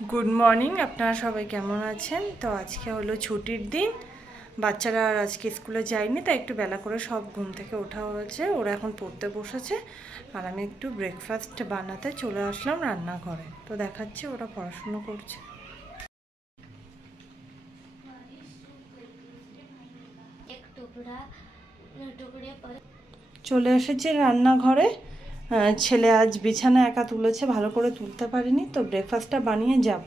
Good morning, আপনারা সবাই কেমন আছেন? তো আজকে হলো ছুটির দিন, বাচ্চারা আর আজকে স্কুলে যায়নি, তাই একটু বেলা করে সব ঘুম থেকে ওঠা হয়েছে। ওরা এখন পড়তে বসেছে আর আমি একটু ব্রেকফাস্ট বানাতে চলে আসলাম রান্নাঘরে। তো দেখাচ্ছি ওরা পড়াশুনো করছে। চলে এসেছি রান্নাঘরে। ছেলে আজ বিছানা একা তুলেছে, ভালো করে তুলতে পারিনি, তো ব্রেকফাস্টটা বানিয়ে যাব।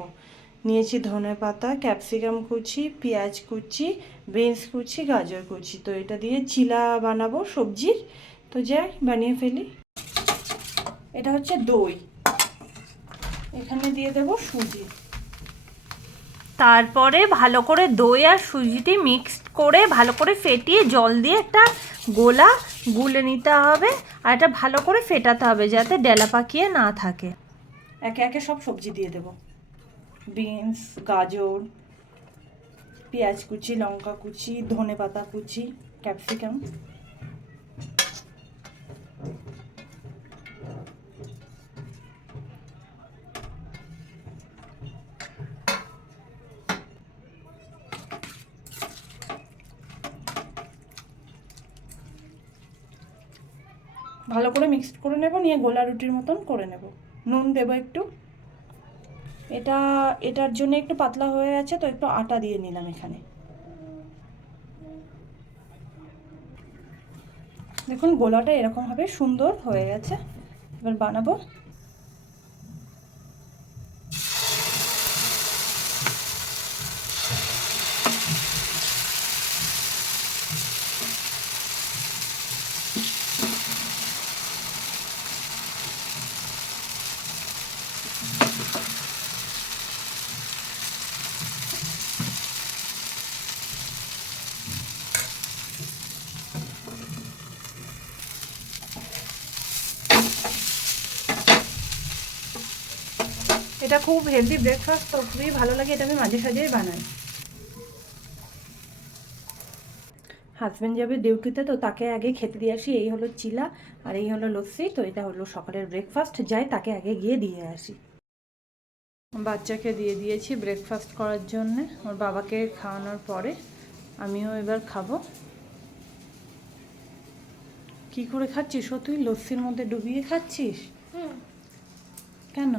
নিয়েছি ধনেপাতা, ক্যাপসিকাম কুচি, পেঁয়াজ কুচি, বিনস কুচি, গাজর কুচি। তো এটা দিয়ে চিলা বানাবো সবজির। তো যাই বানিয়ে ফেলি। এটা হচ্ছে দই, এখানে দিয়ে দেব সুজি। তারপরে ভালো করে দই আর সুজিটি মিক্সড করে ভালো করে ফেটিয়ে জল দিয়ে একটা গোলা গুলে নিতে হবে। আর এটা ভালো করে ফেটাতে হবে যাতে ডেলা পাকিয়ে না থাকে। একে একে সব সবজি দিয়ে দেব। বিনস, গাজর, পেঁয়াজ কুচি, লঙ্কা কুচি, ধনেপাতা কুচি, ক্যাপসিকাম। ভালো করে মিক্সড করে নেব, নিয়ে গোলা রুটির মতন করে নেব। নুন দেব একটু। এটার জন্য একটু পাতলা হয়ে আছে, তো একটু আটা দিয়ে নিলাম এখানে। দেখুন গোলাটা এরকম ভাবে সুন্দর হয়ে গেছে। এবার বানাবো। এটা খুব হেলদি ব্রেকফাস্ট, তো খুবই ভালো লাগে। এটা আমি মাঝে সাঝেই বানাই। হাজব্যান্ড যাবে ডিউটিতে, তো তাকে আগে খেতে দিয়ে আসি। এই হলো চিলা আর এই হলো লস্যি। তো এটা হলো সকালের ব্রেকফাস্ট, যাই তাকে আগে গিয়ে দিয়ে আসি। বাচ্চাকে দিয়ে দিয়েছি ব্রেকফাস্ট করার জন্যে। ওর বাবাকে খাওয়ানোর পরে আমিও এবার খাবো। কি করে খাচ্ছিস ও? তুই লস্যির মধ্যে ডুবিয়ে খাচ্ছিস? কেন?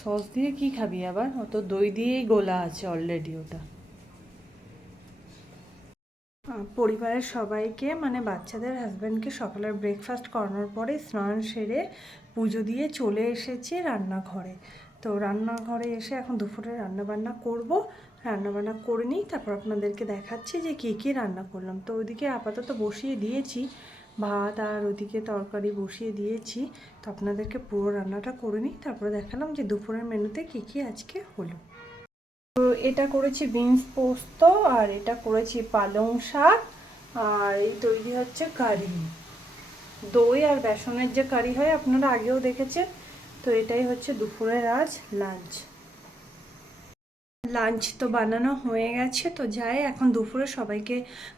সস দিয়ে কি খাবি আবার? ও তো দই দিয়েই গোলা আছে অলরেডি ওটা। পরিবারের সবাইকে মানে বাচ্চাদের হাজব্যান্ডকে সকালের ব্রেকফাস্ট করানোর পরে স্নান সেরে পুজো দিয়ে চলে এসেছি রান্নাঘরে। তো রান্নাঘরে এসে এখন দুপুরে রান্নাবান্না করব। রান্নাবান্না করে নিই, তারপর আপনাদেরকে দেখাচ্ছি যে কী কী রান্না করলাম। তো ওইদিকে আপাতত বসিয়ে দিয়েছি ভাত, আর ওইদিকে তরকারি বসিয়ে দিয়েছি। তো আপনাদেরকে পুরো রান্নাটা করে নিই, তারপরে দেখালাম যে দুপুরের মেনুতে কী কী আজকে হলো। তো এটা করেছি বিনস পোস্ত, আর এটা করেছি পালং শাক, আর এই তৈরি হচ্ছে কারি। দই আর বেসনের যে কারি হয় আপনারা আগেও দেখেছেন। তো এটাই হচ্ছে দুপুরের আজ লাঞ্চ। লাঞ্চ তো বানানো হয়ে গেছে। তো যাই এখন দুপুরে সবাইকে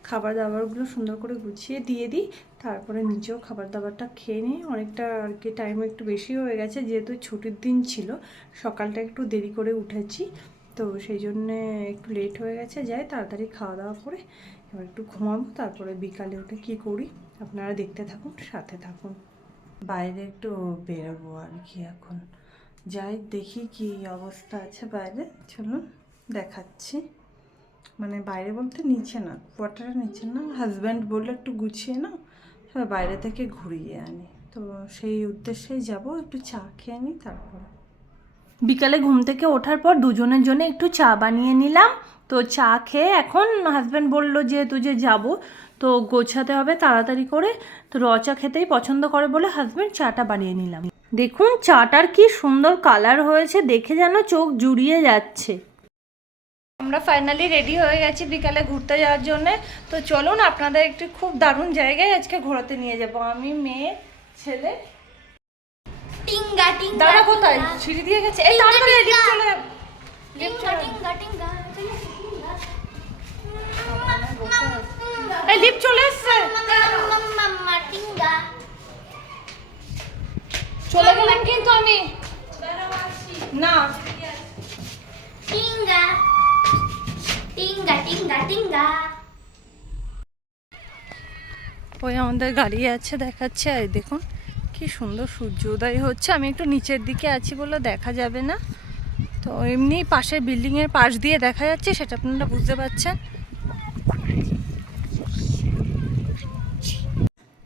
খাবার দাবারগুলো সুন্দর করে গুছিয়ে দিয়ে দিই, তারপরে নিজেও খাবার দাবারটা খেয়ে নিই। অনেকটা আর কি টাইম একটু বেশি হয়ে গেছে, যেহেতু ছুটির দিন ছিল। সকালটা একটু দেরি করে উঠেছি, তো সেই জন্যে একটু লেট হয়ে গেছে। যাই তাড়াতাড়ি খাওয়া দাওয়া করে এবার একটু ঘুমাবো, তারপরে বিকালে উঠে কী করি আপনারা দেখতে থাকুন, সাথে থাকুন। বাইরে একটু বেরোবো আর কি এখন। যাই দেখি কি অবস্থা আছে বাইরে, চলুন দেখাচ্ছি। মানে বাইরে বলতে নিচে না, কোয়ার্টারের নিচে না। হাজব্যান্ড বললো একটু গুছিয়ে নাও, বাইরে থেকে ঘুরিয়ে আনি। তো সেই উদ্দেশ্যেই যাব, একটু চা খেয়ে নিই তারপরে। বিকালে ঘুম থেকে ওঠার পর দুজনের জন্য একটু চা বানিয়ে নিলাম। তো চা খেয়ে এখন হাজব্যান্ড বলল যেহেতু যে যাব, তো গোছাতে হবে তাড়াতাড়ি করে। তো র চা খেতেই পছন্দ করে বলে হাজব্যান্ড চাটা বানিয়ে নিলাম। দেখুন চাটার কি সুন্দর কালার হয়েছে, দেখে যেন চোখ জুড়িয়ে যাচ্ছে। আমরা ফাইনালি রেডি হয়ে গেছি বিকালে ঘুরতে যাওয়ার জন্যে। তো চলুন আপনাদের একটি খুব দারুণ জায়গায় আজকে ঘোরাতে নিয়ে যাব। আমি, মেয়ে, ছেলে। টিঙ্গা টিঙ্গা দাদা কোথায়? সিঁড়ি দিয়ে গেছে। এই তাড়াতাড়ি লিফট চলে এই লিফট চলে এসেছে। মাম্মা টিঙ্গা চলে গেলাম কিন্তু আমি। ওই আমাদের গাড়ি আছে দেখাচ্ছে, আর দেখুন কি সুন্দর সূর্যোদয় হচ্ছে। আমি একটু নিচের দিকে আছি বলে দেখা যাবে না, তো এমনি পাশের বিল্ডিংয়ের পাশ দিয়ে দেখা যাচ্ছে, সেটা আপনারা বুঝতে পারছেন।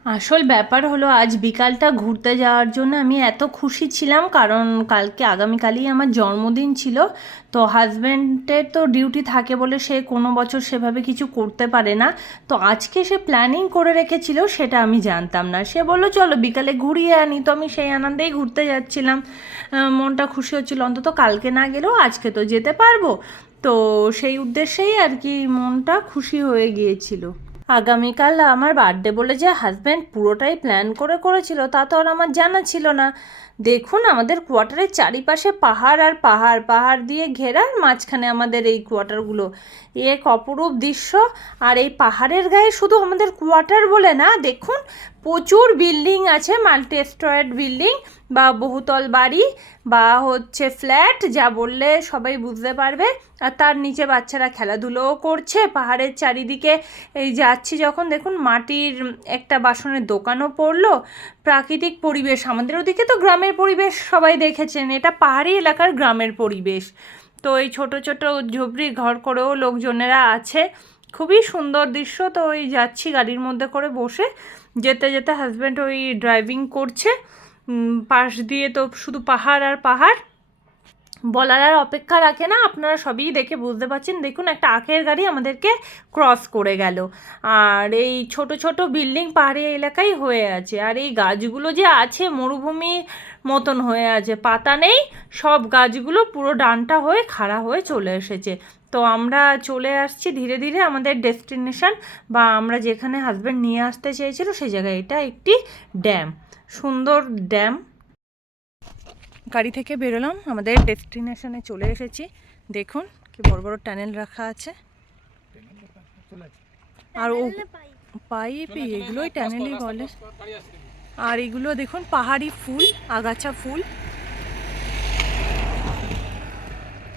আসল ব্যাপার হলো আজ বিকালটা ঘুরতে যাওয়ার জন্য আমি এত খুশি ছিলাম, কারণ আগামীকালই আমার জন্মদিন ছিল। তো হাজব্যান্ডের তো ডিউটি থাকে বলে সে কোনো বছর সেভাবে কিছু করতে পারে না, তো আজকে সে প্ল্যানিং করে রেখেছিল, সেটা আমি জানতাম না। সে বললো চলো বিকালে ঘুরিয়ে আনি, তো আমি সেই আনন্দেই ঘুরতে যাচ্ছিলাম। মনটা খুশি হচ্ছিল, অন্তত কালকে না গেলেও আজকে তো যেতে পারবো, তো সেই উদ্দেশ্যেই আর কি মনটা খুশি হয়ে গিয়েছিল। আগামীকাল আমার বার্থডে বলে যে হাজব্যান্ড পুরোটাই প্ল্যান করেছিল, তা তো আর আমার জানা ছিল না। দেখুন আমাদের কোয়ার্টারের চারিপাশে পাহাড় আর পাহাড়, পাহাড় দিয়ে ঘেরা, মাঝখানে আমাদের এই কোয়ার্টারগুলো, এক অপরূপ দৃশ্য। আর এই পাহাড়ের গায়ে শুধু আমাদের কোয়ার্টার বলে না, দেখুন প্রচুর বিল্ডিং আছে, মাল্টি স্টোরেড বিল্ডিং বা বহুতল বাড়ি বা হচ্ছে ফ্ল্যাট, যা বললে সবাই বুঝতে পারবে। আর তার নিচে বাচ্চারা খেলাধুলোও করছে পাহাড়ের চারিদিকে। এই যাচ্ছি যখন দেখুন মাটির একটা বাসনের দোকানও পড়লো। প্রাকৃতিক পরিবেশ, আমাদের ওদিকে তো গ্রামের পরিবেশ সবাই দেখেছেন, এটা পাহাড়ি এলাকার গ্রামের পরিবেশ। তো এই ছোট ছোট ঝুপড়ি ঘর করেও লোকজনেরা আছে, খুবই সুন্দর দৃশ্য। তো ওই যাচ্ছি গাড়ির মধ্যে করে বসে, যেতে যেতে হাজব্যান্ড ওই ড্রাইভিং করছে, পাশ দিয়ে তো শুধু পাহাড় আর পাহাড়, বলার আর অপেক্ষা রাখে না, আপনারা সবই দেখে বুঝতে পারছেন। দেখুন একটা আখের গাড়ি আমাদেরকে ক্রস করে গেল, আর এই ছোট ছোট বিল্ডিং পাহাড়ি এলাকায় হয়ে আছে। আর এই গাছগুলো যে আছে মরুভূমির মতন হয়ে আছে, পাতা নেই, সব গাছগুলো পুরো ডানটা হয়ে খাড়া হয়ে চলে এসেছে। তো আমরা চলে আসছি ধীরে ধীরে আমাদের ডেস্টিনেশন, বা আমরা যেখানে হাজব্যান্ড নিয়ে আসতে চেয়েছিল সেই জায়গায়। এটা একটি ড্যাম, সুন্দর ড্যাম। গাড়ি থেকে বেরোলাম, আমাদের ডেস্টিনেশনে চলে এসেছি। দেখুন কি বড় বড় টানেল রাখা আছে, আর ও পাইপ, এগুলোই টানেলই বলে। আর এগুলো দেখুন পাহাড়ি ফুল, আগাছা ফুল,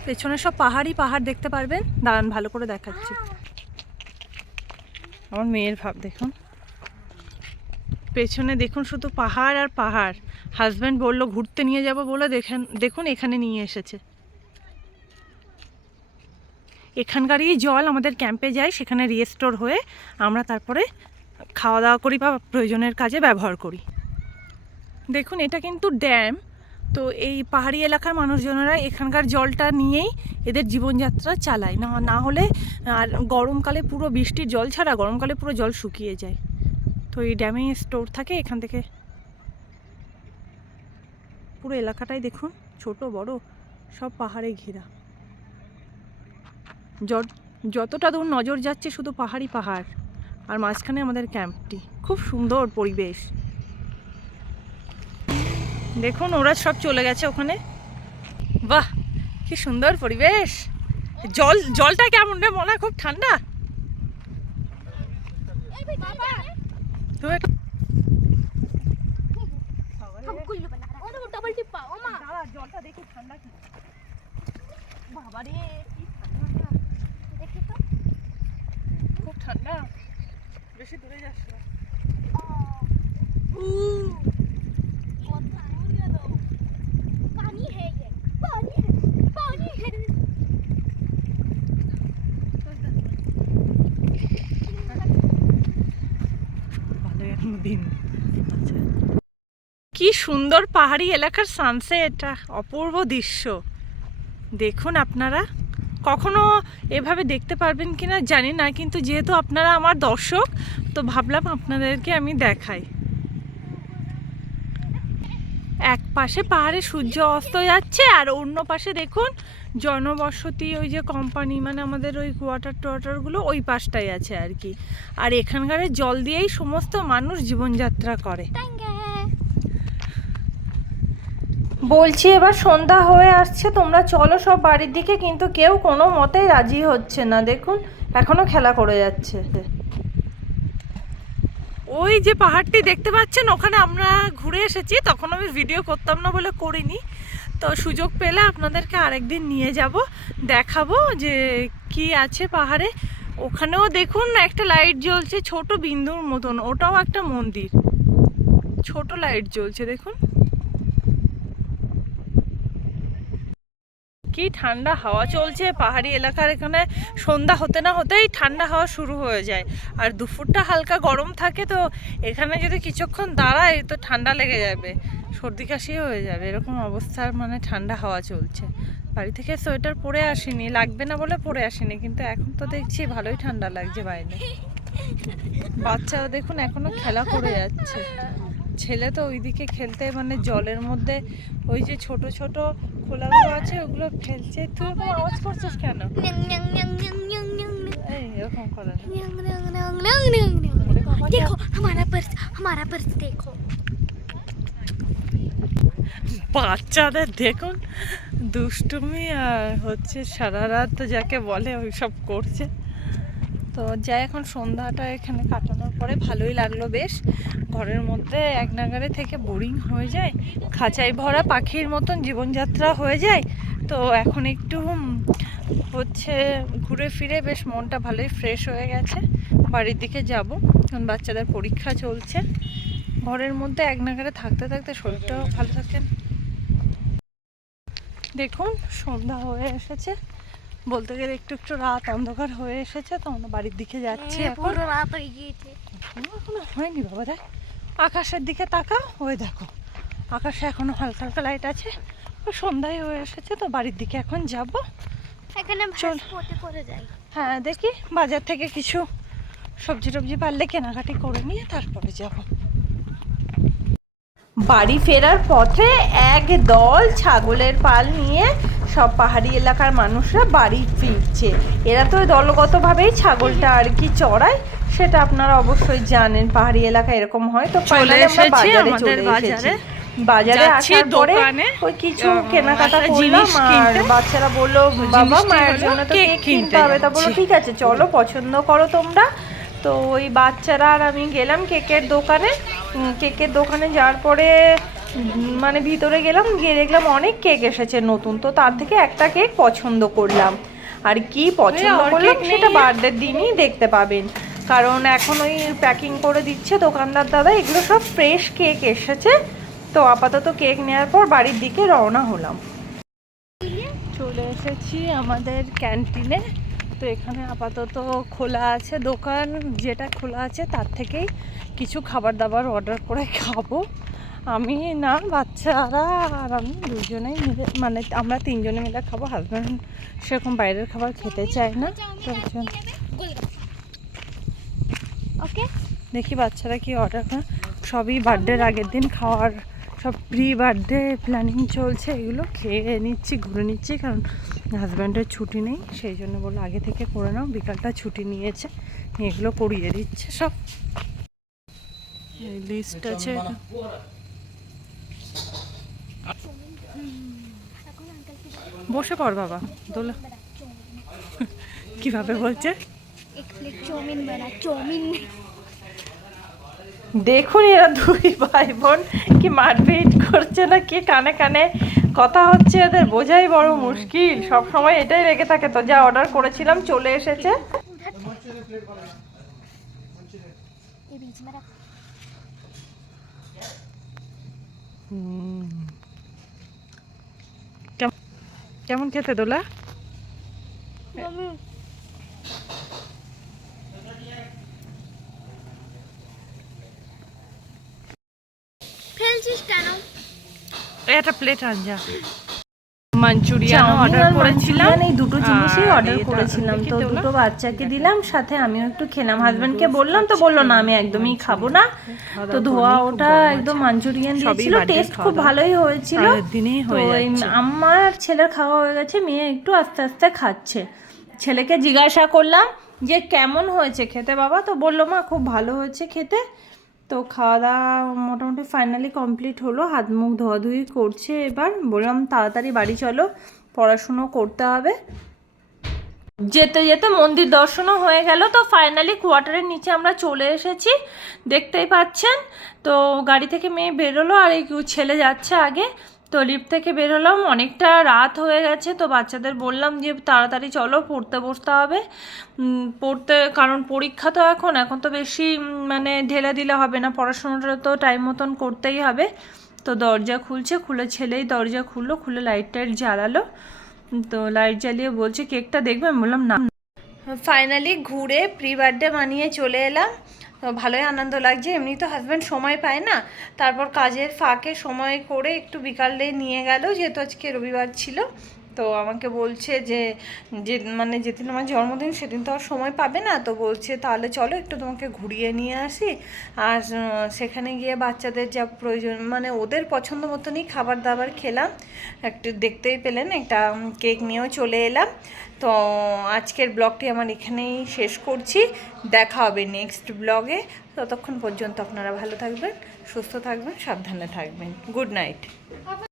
পেছনে সব পাহাড়ি পাহাড় দেখতে পারবেন। দাঁড়ান ভালো করে দেখাচ্ছি। আমার মেয়ের ভাব দেখুন, পেছনে দেখুন শুধু পাহাড় আর পাহাড়। হাজব্যান্ড বললো ঘুরতে নিয়ে যাব বলে দেখুন এখানে নিয়ে এসেছে। এখানকারই জল আমাদের ক্যাম্পে যায়, সেখানে রিস্টোর হয়ে আমরা তারপরে খাওয়া দাওয়া করি বা প্রয়োজনের কাজে ব্যবহার করি। দেখুন এটা কিন্তু ড্যাম, তো এই পাহাড়ি এলাকার মানুষজনেরা এখানকার জলটা নিয়েই এদের জীবনযাত্রা চালায়, না হলে আর গরমকালে পুরো বৃষ্টির জল ছাড়া গরমকালে পুরো জল শুকিয়ে যায়। তো এই ড্যামে স্টোর থাকে, এখান থেকে পুরো এলাকাটাই দেখুন ছোট বড় সব পাহাড়ে ঘেরা। যতটা দূর নজর যাচ্ছে শুধু পাহাড়ি পাহাড়, আর মাঝখানে আমাদের ক্যাম্পটি, খুব সুন্দর পরিবেশ। দেখুন ওরা সব চলে গেছে ওখানে। বাহ কি সুন্দর পরিবেশ। জলটা কেমন রে, মনে হয় খুব ঠান্ডা। জলটা দেখি ঠান্ডা কি, বাবারে কি ঠান্ডা, দেখি তো খুব ঠান্ডা। বেশি দূরে যাস না। দিন কি সুন্দর পাহাড়ি এলাকার সানসেট, অপূর্ব দৃশ্য। দেখুন আপনারা কখনো এভাবে দেখতে পারবেন কিনা জানি না, কিন্তু যেহেতু আপনারা আমার দর্শক তো ভাবলাম আপনাদেরকে আমি দেখাই। এক পাশে পাহাড়ে সূর্য অস্ত যাচ্ছে, আর অন্য পাশে দেখুন জনবসতি, ওই যে কোম্পানি মানে আমাদের ওই কোয়ার্টারগুলো ওই পাশটাই আছে আর কি। আর এখানকার জল দিয়েই সমস্ত মানুষ জীবনযাত্রা করে। বলছি এবার সন্ধ্যা হয়ে আসছে, তোমরা চলো সব বাড়ির দিকে, কিন্তু কেউ কোনো মতেই রাজি হচ্ছে না। দেখুন এখনো খেলা করে যাচ্ছে। ওই যে পাহাড়টি দেখতে পাচ্ছেন ওখানে আমরা ঘুরে এসেছি, তখন আমি ভিডিও করতাম না বলে করিনি। তো সুযোগ পেলে আপনাদেরকে আরেকদিন নিয়ে যাব, দেখাবো যে কি আছে পাহাড়ে। ওখানেও দেখুন একটা লাইট জ্বলছে ছোট বিন্দুর মতন, ওটাও একটা মন্দির, ছোট লাইট জ্বলছে দেখুন। কি ঠান্ডা হাওয়া চলছে পাহাড়ি এলাকার এখানে, সন্ধ্যা হতে না হতেই ঠান্ডা হাওয়া শুরু হয়ে যায়। আর দুপুরটা হালকা গরম থাকে, তো এখানে যদি কিছুক্ষণ দাঁড়ায় তো ঠান্ডা লেগে যাবে, সর্দি কাশি হয়ে যাবে, এরকম অবস্থার মানে ঠান্ডা হাওয়া চলছে। বাড়ি থেকে সোয়েটার পরে আসিনি, লাগবে না বলে পরে আসিনি, কিন্তু এখন তো দেখছি ভালোই ঠান্ডা লাগছে বাইরে। বাচ্চারা দেখুন এখনো খেলা করে যাচ্ছে, ছেলে তো ওইদিকে খেলতে মানে জলের মধ্যে ওই যে ছোট ছোট খোলাগুলো আছে ওগুলো ফেলছে। তুই এরকম আওয়াজ করছিস কেন? এই এরকম করে না। देखो हमारा पर्स देखो। বাচ্চাদের দেখুন দুষ্টুমি আর হচ্ছে সারা রাত তো যাকে বলে ওই সব করছে। তো যাই, এখন সন্ধ্যাটা এখানে কাটানোর পরে ভালোই লাগলো বেশ। ঘরের মধ্যে এক নাগারে থেকে বোরিং হয়ে যায়, খাঁচায় ভরা পাখির মতন জীবনযাত্রা হয়ে যায়। তো এখন একটু হচ্ছে ঘুরে ফিরে বেশ মনটা ভালোই ফ্রেশ হয়ে গেছে। বাড়ির দিকে যাব, কারণ বাচ্চাদের পরীক্ষা চলছে। ঘরের মধ্যে এক নাগারে থাকতে থাকতে শরীরটাও ভালো থাকে না। দেখুন সন্ধ্যা হয়ে এসেছে, বলতে গেলে একটু একটু রাত অন্ধকার হয়ে এসেছে, তো আমরা বাড়ির দিকে যাচ্ছি। এখন पूरा रात हो गई थी। এখনো হয়নি বাবা, দেখ আকাশের দিকে তাকাও, ওই দেখো আকাশে এখনো হালকা হালকা লাইট আছে। সন্ধ্যায় হয়ে এসেছে, তো বাড়ির দিকে এখন যাব। এখানে চল। ভাসপটে করে যাই। হ্যাঁ দেখি বাজার থেকে কিছু সবজি টবজি পারলে কেনাকাটি করে নিয়ে তারপরে যাব। বাড়ি ফেরার পথে এক দল ছাগলের পাল নিয়ে সব পাহাড়ি এলাকার মানুষরা বাড়ি ফিরছে। এরা তো দলগতভাবেই ছাগলটা আর কি চড়ায়, সেটা আপনারা অবশ্যই জানেন, পাহাড়ি এলাকা এরকম হয়। তো ফাইনালি আমরা বাজারে চলে এসেছি। বাজারে আসার পরে ওই কিছু কেনাকাটা করলাম, আর বাচ্চারা বললো বাবা মায়ের জন্য তো কেক কিনতে হবে। তা বললো ঠিক আছে চলো, পছন্দ করো তোমরা। তো ওই বাচ্চারা আর আমি গেলাম কেকের দোকানে। কেকের দোকানে যাওয়ার পরে মানে ভিতরে গেলাম, গিয়ে দেখলাম অনেক কেক এসেছে নতুন। তো তার থেকে একটা কেক পছন্দ করলাম, আর কি পছন্দ করলাম সেটা বার্থডের দিনই দেখতে পাবেন, কারণ এখন ওই প্যাকিং করে দিচ্ছে দোকানদার দাদা। এগুলো সব ফ্রেশ কেক এসেছে। তো আপাতত কেক নেওয়ার পর বাড়ির দিকে রওনা হলাম। চলে এসেছি আমাদের ক্যান্টিনে। তো এখানে আপাতত খোলা আছে দোকান, যেটা খোলা আছে তার থেকেই কিছু খাবার দাবার অর্ডার করে খাবো। আমি না, বাচ্চারা আর আমি দুজনেই মিলে, মানে আমরা তিনজনে মিলে খাবো। হাজব্যান্ড সেরকম বাইরের খাবার খেতে চায় না। ওকে, দেখি বাচ্চারা কি অর্ডার করে। সবই বার্থডের আগের দিন খাওয়ার, সব প্রি বার্থডে প্ল্যানিং চলছে। এগুলো খেয়ে নিচ্ছি, ঘুরে নিচ্ছি, কারণ হাজব্যান্ডের ছুটি নেই, সেই জন্য বললো আগে থেকে করে নাও। বিকালটা ছুটি নিয়েছে, এগুলো করিয়ে দিচ্ছে সব। এই লিস্ট আছে। বসে পড় বাবা, দোলা কিভাবে বলছে। एक प्लेट चाउमीन बना, चाउमीन। দেখুন এরা দুই ভাই বোন কি মারপিট করছে না কি, কানে কানে কথা হচ্ছে, এদের বোঝাই বড় মুশকিল। সব সময় এটাই রেখে থাকে। তো যা অর্ডার করেছিলাম চলে এসেছে। ये बीच में रख। কেমন খেতে দোলা? ফেলছিস কেন? একটা প্লেট আনজা। মাঞ্চুরিয়ান অর্ডার করেছিলাম, এই দুটো জিনিসই অর্ডার করেছিলাম। তো দুটো বাচ্চাকে দিলাম, সাথে আমিও একটু খেলাম। হাজবেন্ডকে বললাম, তো বললো না আমি একদমই খাবো না। তো ধোয়া ওটা একদম মাঞ্চুরিয়ান দিয়েছিল, টেস্ট খুব ভালোই হয়েছিল। তো আমার ছেলের খাওয়া হয়ে গেছে, মেয়ে একটু আস্তে আস্তে খাচ্ছে। ছেলেকে জিজ্ঞাসা করলাম যে কেমন হয়েছে খেতে বাবা, তো বললো মা খুব ভালো হয়েছে খেতে। তো খাওয়া দাওয়া মোটামুটি ফাইনালি কমপ্লিট হলো, হাত মুখ ধোয়াধুয়ি করছে। এবার বললাম তাড়াতাড়ি বাড়ি চলো, পড়াশুনো করতে হবে। যেতে যেতে মন্দির দর্শনও হয়ে গেল। তো ফাইনালি কোয়ার্টারের নিচে আমরা চলে এসেছি, দেখতেই পাচ্ছেন। তো গাড়ি থেকে মেয়ে বেরোলো, আর এই ছেলে যাচ্ছে আগে। তো লিফট থেকে বের হলাম, অনেকটা রাত হয়ে গেছে। তো বাচ্চাদের বললাম যে তাড়াতাড়ি চলো, পড়তে বসতে হবে। পড়তে, কারণ পরীক্ষা তো এখন তো বেশি মানে ঢেলে দিলে হবে না, পড়াশোনাটা তো টাইম মতন করতেই হবে। তো দরজা খুলছে, খুলে ছেলেই দরজা খুললো, খুলে লাইট টাইট জ্বালালো। তো লাইট জ্বালিয়ে বলছে কেকটা দেখবে, আমি বললাম না। ফাইনালি ঘুরে প্রি বার্থডে বানিয়ে চলে এলাম। তো ভালোই আনন্দ লাগছে। এমনি তো হাজব্যান্ড সময় পায় না, তারপর কাজের ফাঁকে সময় করে একটু বিকালে নিয়ে গেল, যেহেতু আজকে রবিবার ছিল। তো আমাকে বলছে যে মানে যেদিন আমার জন্মদিন সেদিন তো আর সময় পাবে না, তো বলছে তাহলে চলো একটু তোমাকে ঘুরিয়ে নিয়ে আসি। আর সেখানে গিয়ে বাচ্চাদের যা প্রয়োজন, মানে ওদের পছন্দ মতনই খাবার দাবার খেলাম। একটু দেখতেই পেলেন, একটা কেক নিয়েও চলে এলাম। তো আজকের ব্লগটি আমার এখানেই শেষ করছি। দেখা হবে নেক্সট ব্লগে। ততক্ষণ পর্যন্ত আপনারা ভালো থাকবেন, সুস্থ থাকবেন, সাবধানে থাকবেন। Good night.